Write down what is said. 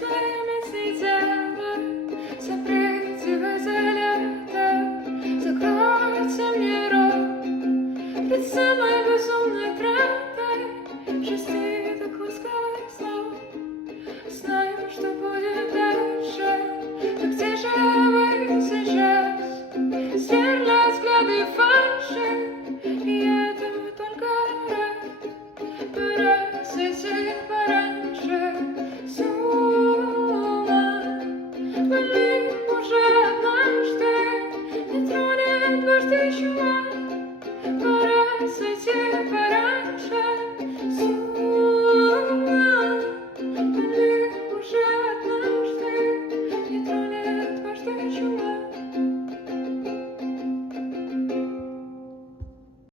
нужны міцні діла, запри тебе за лето, закроется мне рот перед самой безумной правдой. Прости, так ласково снова, знаю, что будет.